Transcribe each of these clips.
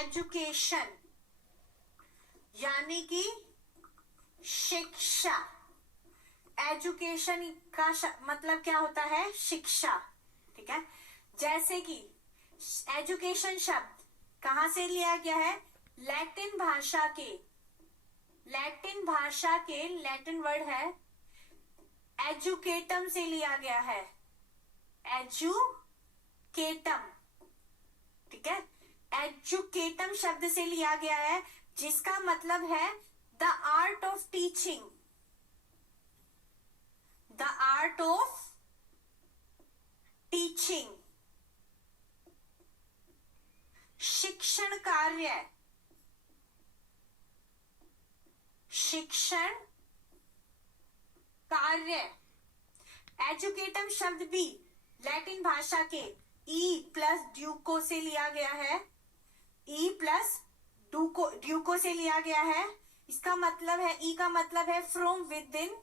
Education यानी कि शिक्षा। एजुकेशन का मतलब क्या होता है? शिक्षा। ठीक है, जैसे कि एजुकेशन शब्द कहां से लिया गया है? लैटिन भाषा के लैटिन वर्ड है एजुकेटम से लिया गया है। एजुकेटम, ठीक है, एजुकेटम शब्द से लिया गया है, जिसका मतलब है the art of teaching. The art of teaching, शिक्षण कार्य, शिक्षण कार्य। एजुकेटम शब्द भी लैटिन भाषा के ई प्लस ड्यूको से लिया गया है। ई प्लस ड्यूको से लिया गया है। इसका मतलब है, ई का मतलब है from within,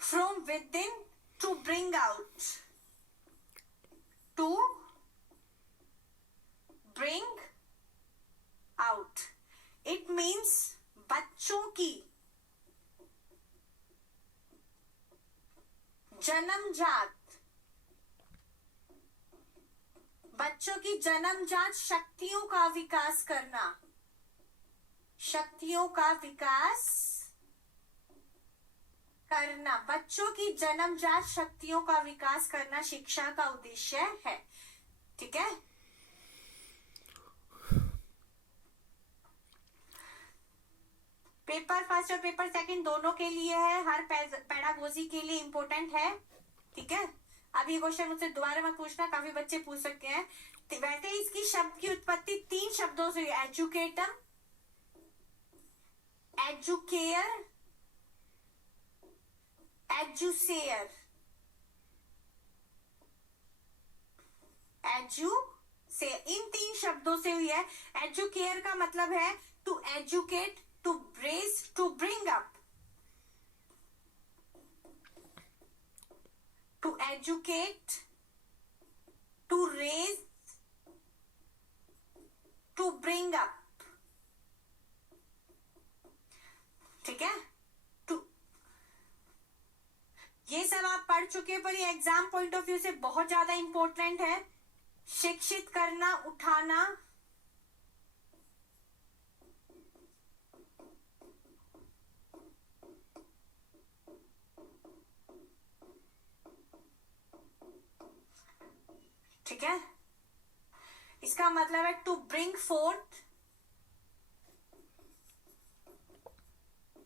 from within, to bring out, to bring out. It means बच्चों की जन्मजात, बच्चों की जन्मजात शक्तियों का विकास करना, शक्तियों का विकास करना। बच्चों की जन्मजात शक्तियों का विकास करना शिक्षा का उद्देश्य है। ठीक है, पेपर फर्स्ट और पेपर सेकंड दोनों के लिए है, हर पेडागोजी के लिए इंपॉर्टेंट है। ठीक है, अब ये क्वेश्चन मुझसे दोबारा मत पूछना, काफी बच्चे पूछ सकते हैं। वैसे इसकी शब्द की उत्पत्ति 3 शब्दों से, एजुकेटम, एजुकेयर, एजुसेयर। इन 3 शब्दों से हुई है। एजुकेयर का मतलब है to educate, to brace, to bring up, to educate, to raise, to bring up. ठीक है, ये सब आप पढ़ चुके हैं, पर ये एग्जाम पॉइंट ऑफ व्यू से बहुत ज्यादा इंपॉर्टेंट है। शिक्षित करना, उठाना, ठीक है, इसका मतलब है to bring forth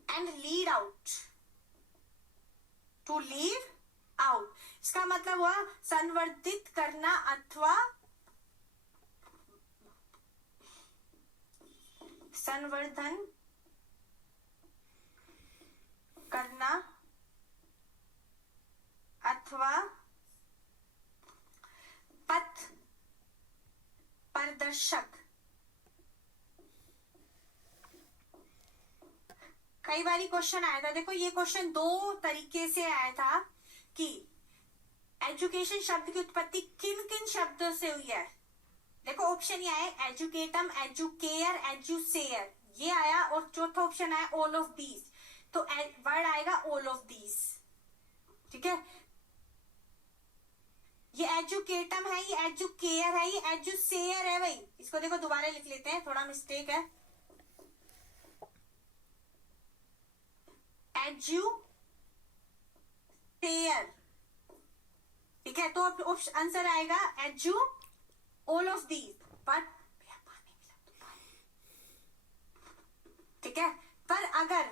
and lead out, to lead out. इसका मतलब हुआ संवर्धित करना अथवा संवर्धन करना अथवा पथ प्रदर्शक। कई बार क्वेश्चन आया था, देखो ये क्वेश्चन 2 तरीके से आया था कि एजुकेशन शब्द की उत्पत्ति किन किन शब्दों से हुई है। देखो ऑप्शन ये आया एजुकेटम, एजुकेयर, एजुसेयर, ये आया, और चौथा ऑप्शन आया ऑल ऑफ दीज। तो वर्ड आएगा ऑल ऑफ दीज। ठीक है, ये एजुकेटम है, ये एजुकेयर है, ये एजुसेयर है। भाई इसको देखो दोबारा लिख लेते हैं, थोड़ा मिस्टेक है। एजुसेयर, ठीक है, तो आंसर आएगा एजू ऑल ऑफ दीज। पर ठीक है, पर अगर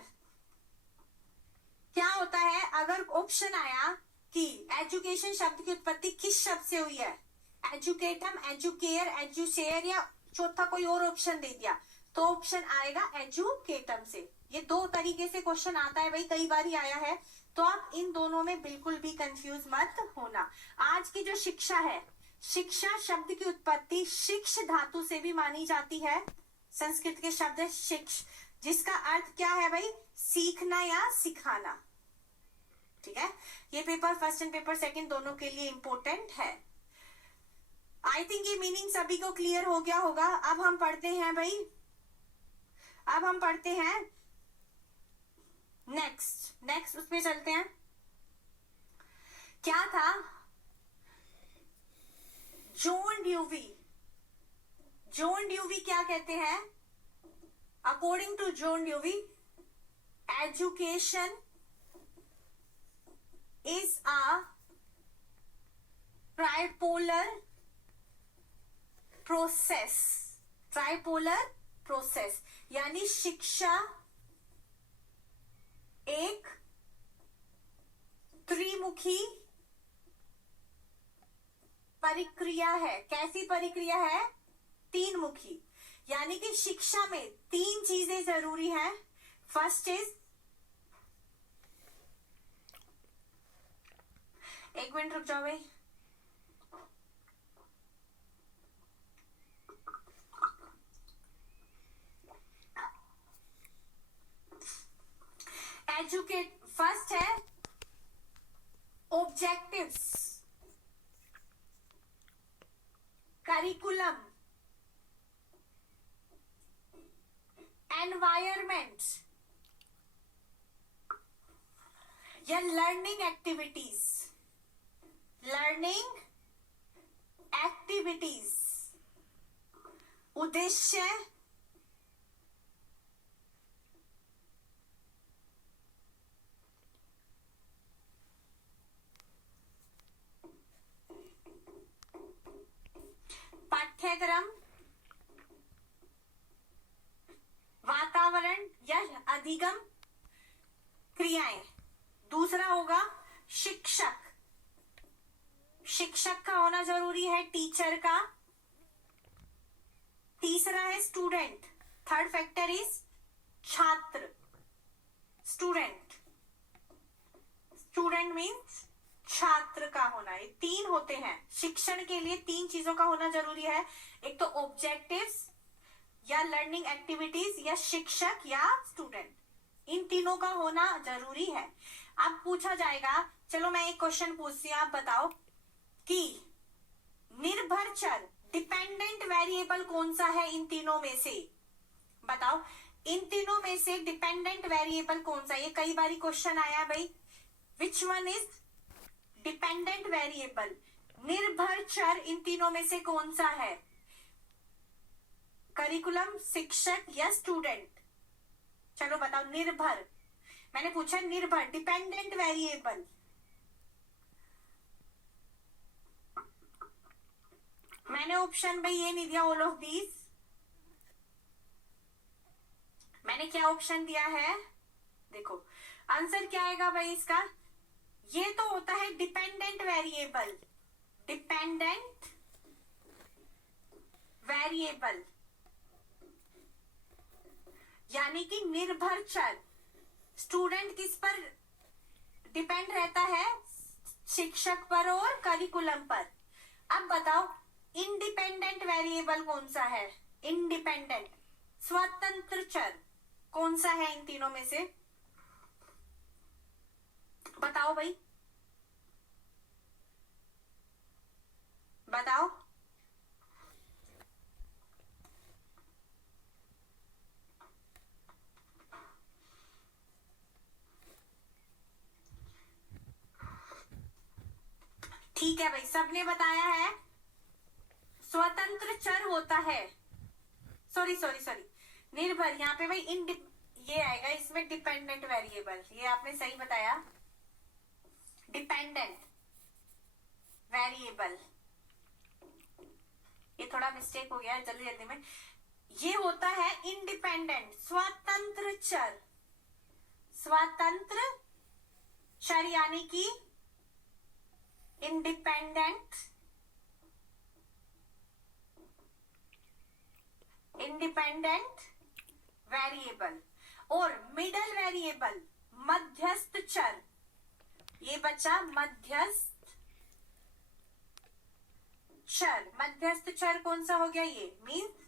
क्या होता है, अगर ऑप्शन आया कि एजुकेशन शब्द की उत्पत्ति किस शब्द से हुई है, एजुकेटम, एजुकेयर, एजुसेयर, या चौथा कोई और ऑप्शन दे दिया, तो ऑप्शन आएगा एजुकेटम से। ये 2 तरीके से क्वेश्चन आता है भाई, कई बार ही आया है, तो आप इन दोनों में बिल्कुल भी कंफ्यूज मत होना। आज की जो शिक्षा है, शिक्षा शब्द की उत्पत्ति शिक्ष धातु से भी मानी जाती है। संस्कृत के शब्द है शिक्ष, जिसका अर्थ क्या है भाई, सीखना या सिखाना। ठीक है, ये paper first and paper second दोनों के लिए इंपॉर्टेंट है। आई थिंक ये मीनिंग सभी को क्लियर हो गया होगा। अब हम पढ़ते हैं भाई, अब हम पढ़ते हैं नेक्स्ट उसमें चलते हैं। क्या था? John dewy. जॉन ड्यूवी क्या कहते हैं? According to John Dewey, education is a tripolar process। Tripolar process यानी शिक्षा एक त्रिमुखी प्रक्रिया है। कैसी प्रक्रिया है? तीन मुखी, यानी कि शिक्षा में तीन चीजें जरूरी हैं। फर्स्ट इज, एक मिनट रुक जाओ भाई। एजुकेट, फर्स्ट है ऑब्जेक्टिव्स, करिकुलम, एनवायरमेंट या लर्निंग एक्टिविटीज। लर्निंग एक्टिविटीज, उद्देश्य, पाठ्यक्रम, वातावरण या अधिगम क्रियाएं। दूसरा होगा शिक्षक, शिक्षक का होना जरूरी है, टीचर का। तीसरा है स्टूडेंट, थर्ड फैक्टर इज छात्र, स्टूडेंट। स्टूडेंट मीन्स छात्र का होना। ये तीन होते हैं शिक्षण के लिए, तीन चीजों का होना जरूरी है। एक तो ऑब्जेक्टिव्स या लर्निंग एक्टिविटीज या शिक्षक या स्टूडेंट, इन तीनों का होना जरूरी है। अब पूछा जाएगा, चलो मैं एक क्वेश्चन पूछती हूँ, आप बताओ कि निर्भर चर डिपेंडेंट वेरिएबल कौन सा है इन तीनों में से? बताओ, इन तीनों में से डिपेंडेंट वेरिएबल कौन सा? ये कई बार क्वेश्चन आया भाई, which one is dependent variable? निर्भर चर इन तीनों में से कौन सा है? करिकुलम, शिक्षक या स्टूडेंट? चलो बताओ। निर्भर, मैंने पूछा निर्भर, डिपेंडेंट वेरिएबल। मैंने ऑप्शन भाई ये नहीं दिया ऑल ऑफ दीज, मैंने क्या ऑप्शन दिया है? देखो आंसर क्या आएगा भाई इसका? ये तो होता है डिपेंडेंट वेरिएबल, डिपेंडेंट वेरिएबल यानी कि निर्भर चर। स्टूडेंट किस पर डिपेंड रहता है? शिक्षक पर और करिकुलम पर। अब बताओ इंडिपेंडेंट वेरिएबल कौन सा है? इंडिपेंडेंट, स्वतंत्र चर कौन सा है इन तीनों में से? बताओ भाई, बताओ। ठीक है भाई, सबने बताया है स्वतंत्र चर होता है। सॉरी, निर्भर, यहाँ पे भाई ये आएगा इसमें डिपेंडेंट वेरिएबल, ये आपने सही बताया। डिपेंडेंट वेरिएबल, ये थोड़ा मिस्टेक हो गया है जल्दी में। ये होता है इंडिपेंडेंट, स्वतंत्र चर। स्वतंत्र चर यानी कि इंडिपेंडेंट वेरिएबल। और मिडल वेरिएबल, मध्यस्थ चर। ये बचा मध्यस्थ चर। मध्यस्थ चर कौन सा हो गया? ये means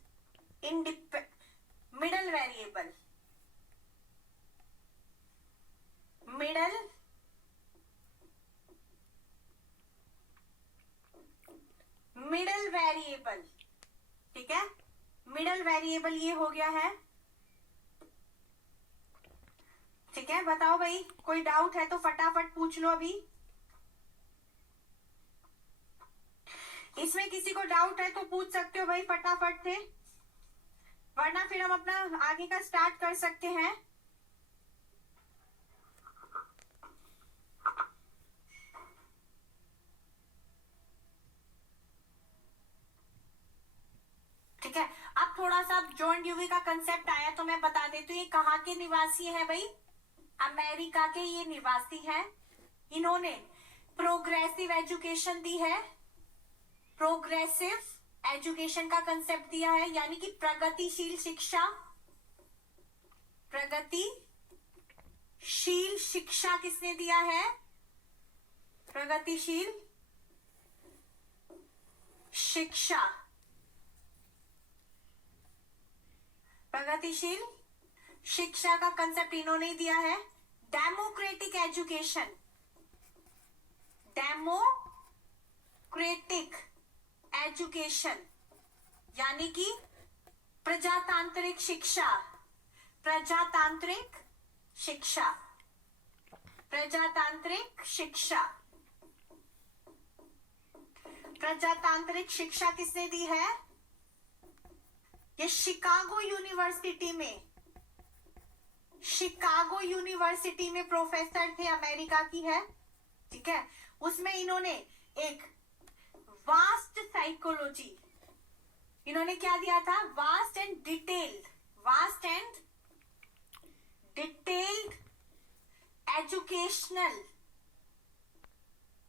middle variable, middle middle variable, ठीक है, मिडल वेरिएबल ये हो गया है, ठीक है। बताओ भाई, कोई डाउट है तो फटाफट पूछ लो अभी। इसमें किसी को डाउट है तो पूछ सकते हो भाई फटाफट से, वरना फिर हम अपना आगे का स्टार्ट कर सकते हैं। ठीक है, अब थोड़ा सा जॉन ड्यूवी का कंसेप्ट आया तो मैं बता देती हूँ। ये कहाँ के निवासी है भाई? अमेरिका के ये निवासी हैं। इन्होंने प्रोग्रेसिव एजुकेशन दी है, प्रोग्रेसिव एजुकेशन का कंसेप्ट दिया है, यानी कि प्रगतिशील शिक्षा। प्रगतिशील शिक्षा किसने दिया है? प्रगतिशील शिक्षा, प्रगतिशील शिक्षा का कंसेप्ट इन्होंने दिया है। डेमोक्रेटिक एजुकेशन, डेमोक्रेटिक एजुकेशन यानी कि प्रजातांत्रिक शिक्षा, प्रजातांत्रिक शिक्षा, प्रजातांत्रिक शिक्षा, प्रजातांत्रिक शिक्षा किसने दी है? ये शिकागो यूनिवर्सिटी में, शिकागो यूनिवर्सिटी में प्रोफेसर थे, अमेरिका की है, ठीक है। उसमें इन्होंने एक वास्ट साइकोलॉजी, इन्होंने क्या दिया था? Vast and detailed, vast and detailed educational